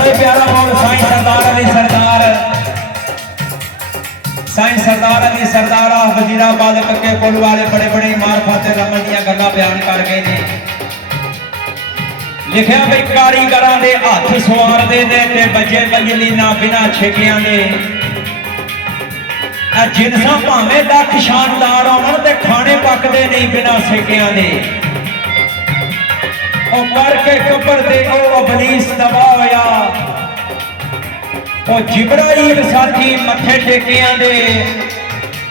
बड़े प्यारा बोल साईं सरदार अली सरदार, साईं सरदार अली सरदार वजीराबाद के पुल वाले बड़े बड़े मार्फत रमन दियां गल्लां बयान कर गए ने। लिखिया बई कारीगर दे हथ सवारदे ने ते बजे बजलीना बिना छेकियां दे। जिनसा भावें लख शानदार होवन ते खाने पकदे नहीं बिना सेकियां दे। ओ करके कबर दे ओ अबलीस तबाह होया, ओ जिब्राइल साथी मथे टेकियां दे।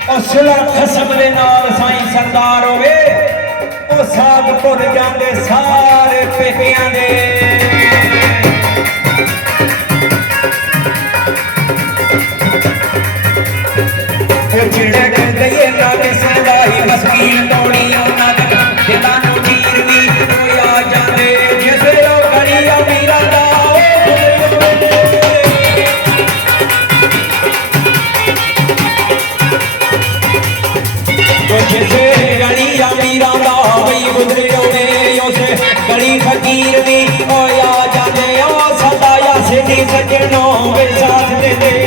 ओ सुलह खसम दे नाल साईं सरदार होवे, ओ साग भुल जांदे सारे पेकियां दे। चिड़क गए नाग सदाई मस्कीन तोड़ी नाग दिलां नूं तीर भी होया जांदे। जिसे ओ गली अमीरां दा जिसे गली अमीरां दा वही गुजरे होवे, उसे गली फकीर भी होया जांदे। ओ सदाया सिनी सजणो वे साथ दे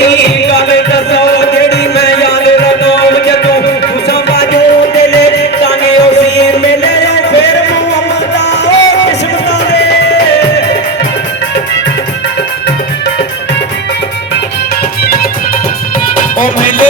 कोई गल दसो जेड़ी मैं याद रखूं जदों तुसां बाजू दिले ताने उसी मिले फिर मुहम्मद दा किस्मतां दे ओ मिले